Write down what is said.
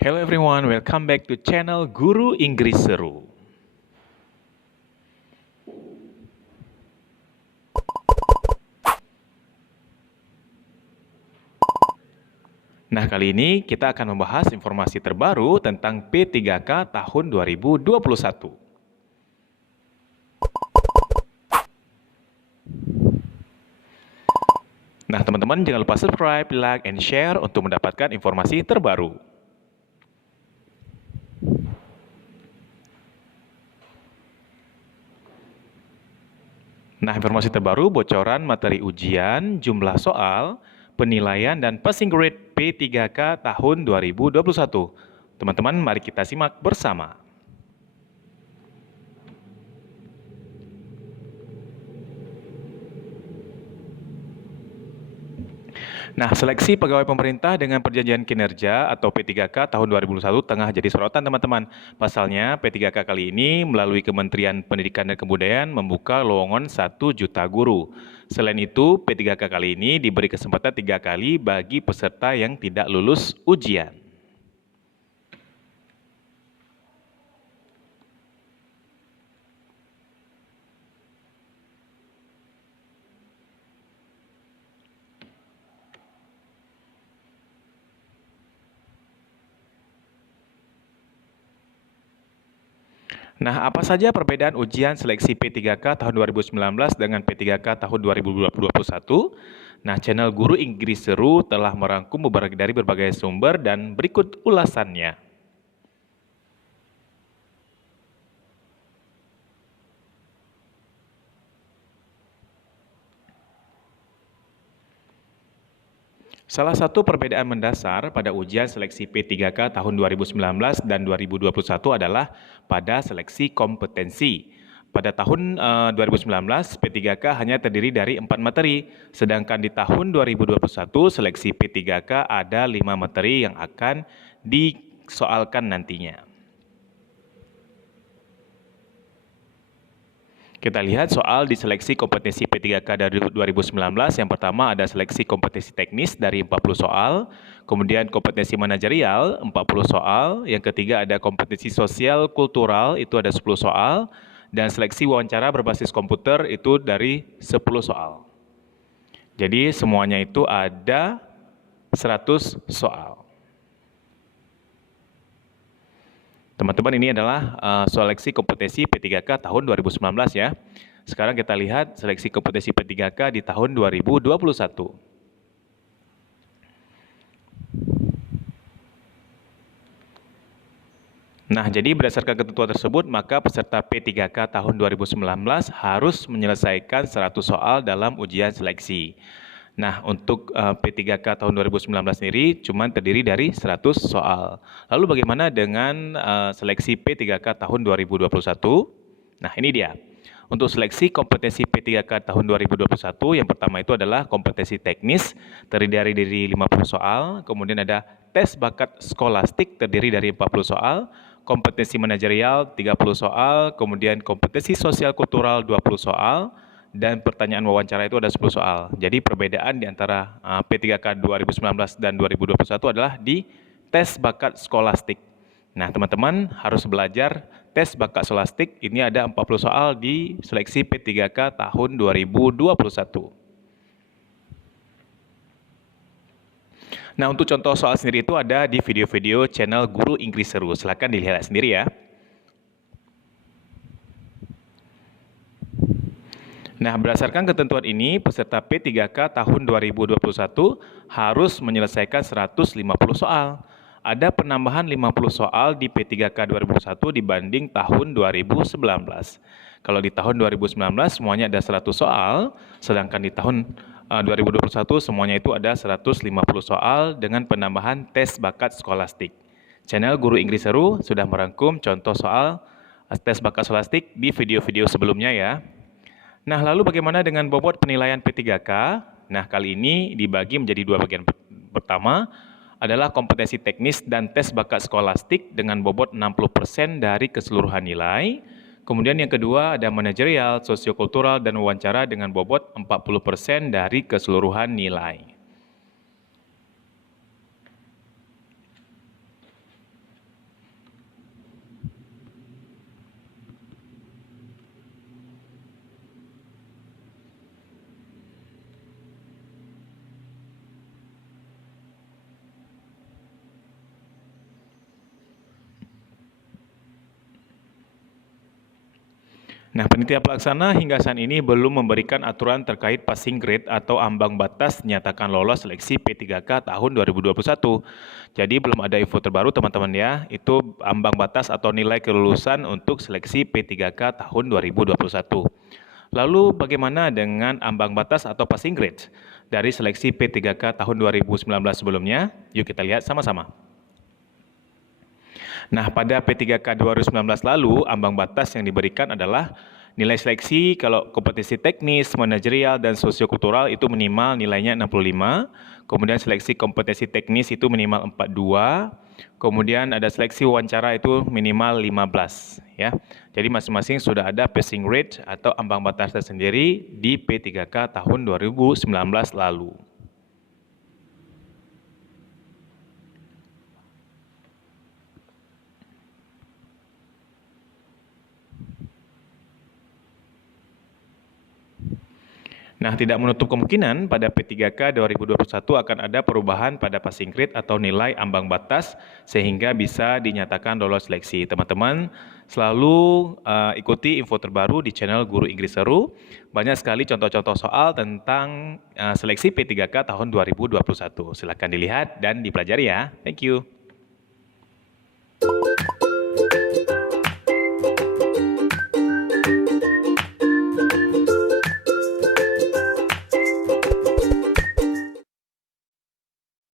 Hello everyone, welcome back to channel Guru Inggris Seru. Nah, kali ini kita akan membahas informasi terbaru tentang P3K tahun 2021. Nah, teman-teman jangan lupa subscribe, like, and share untuk mendapatkan informasi terbaru. Nah, informasi terbaru bocoran materi ujian, jumlah soal, penilaian, dan passing grade P3K tahun 2021. Teman-teman, mari kita simak bersama. Nah, seleksi pegawai pemerintah dengan perjanjian kinerja atau P3K tahun 2021 tengah jadi sorotan teman-teman. Pasalnya, P3K kali ini melalui Kementerian Pendidikan dan Kebudayaan membuka lowongan 1 juta guru. Selain itu, P3K kali ini diberi kesempatan 3 kali bagi peserta yang tidak lulus ujian. Nah, apa saja perbedaan ujian seleksi P3K tahun 2019 dengan P3K tahun 2021? Nah, channel Guru Inggris Seru telah merangkum dari berbagai sumber dan berikut ulasannya. Salah satu perbedaan mendasar pada ujian seleksi P3K tahun 2019 dan 2021 adalah pada seleksi kompetensi. Pada tahun 2019, P3K hanya terdiri dari 4 materi, sedangkan di tahun 2021 seleksi P3K ada 5 materi yang akan disoalkan nantinya. Kita lihat soal di seleksi kompetensi P3K dari 2019. Yang pertama ada seleksi kompetensi teknis dari 40 soal, kemudian kompetensi manajerial 40 soal, yang ketiga ada kompetensi sosial kultural itu ada 10 soal, dan seleksi wawancara berbasis komputer itu dari 10 soal. Jadi semuanya itu ada 100 soal. Teman-teman, ini adalah seleksi kompetensi P3K tahun 2019 ya. Sekarang kita lihat seleksi kompetensi P3K di tahun 2021. Nah, jadi berdasarkan ketentuan tersebut, maka peserta P3K tahun 2019 harus menyelesaikan 100 soal dalam ujian seleksi. Nah, untuk P3K tahun 2019 sendiri cuma terdiri dari 100 soal. Lalu bagaimana dengan seleksi P3K tahun 2021? Nah, ini dia. Untuk seleksi kompetensi P3K tahun 2021, yang pertama itu adalah kompetensi teknis, terdiri dari 50 soal, kemudian ada tes bakat skolastik terdiri dari 40 soal, kompetensi manajerial 30 soal, kemudian kompetensi sosial kultural 20 soal, dan pertanyaan wawancara itu ada 10 soal. Jadi perbedaan di antara P3K 2019 dan 2021 adalah di tes bakat skolastik. Nah, teman-teman harus belajar tes bakat skolastik, ini ada 40 soal di seleksi P3K tahun 2021. Nah, untuk contoh soal sendiri itu ada di video-video channel Guru Inggris Seru. Silakan dilihat sendiri ya. Nah, berdasarkan ketentuan ini, peserta P3K tahun 2021 harus menyelesaikan 150 soal. Ada penambahan 50 soal di P3K 2021 dibanding tahun 2019. Kalau di tahun 2019 semuanya ada 100 soal, sedangkan di tahun 2021 semuanya itu ada 150 soal dengan penambahan tes bakat skolastik. Channel Guru Inggris Seru sudah merangkum contoh soal tes bakat skolastik di video-video sebelumnya ya. Nah, lalu bagaimana dengan bobot penilaian P3K? Nah, kali ini dibagi menjadi 2 bagian. Pertama adalah kompetensi teknis dan tes bakat skolastik dengan bobot 60% dari keseluruhan nilai. Kemudian yang kedua ada manajerial, sosiokultural, dan wawancara dengan bobot 40% dari keseluruhan nilai. Nah, panitia pelaksana hingga saat ini belum memberikan aturan terkait passing grade atau ambang batas dinyatakan lolos seleksi P3K tahun 2021. Jadi belum ada info terbaru teman-teman ya, itu ambang batas atau nilai kelulusan untuk seleksi P3K tahun 2021. Lalu bagaimana dengan ambang batas atau passing grade dari seleksi P3K tahun 2019 sebelumnya? Yuk kita lihat sama-sama. Nah, pada P3K 2019 lalu, ambang batas yang diberikan adalah nilai seleksi kalau kompetisi teknis, manajerial, dan sosiokultural itu minimal nilainya 65, kemudian seleksi kompetisi teknis itu minimal 42, kemudian ada seleksi wawancara itu minimal 15. Ya. Jadi masing-masing sudah ada passing rate atau ambang batas tersendiri di P3K tahun 2019 lalu. Nah, tidak menutup kemungkinan pada P3K 2021 akan ada perubahan pada passing grade atau nilai ambang batas sehingga bisa dinyatakan lolos seleksi. Teman-teman selalu ikuti info terbaru di channel Guru Inggris Seru. Banyak sekali contoh-contoh soal tentang seleksi P3K tahun 2021. Silakan dilihat dan dipelajari ya. Thank you.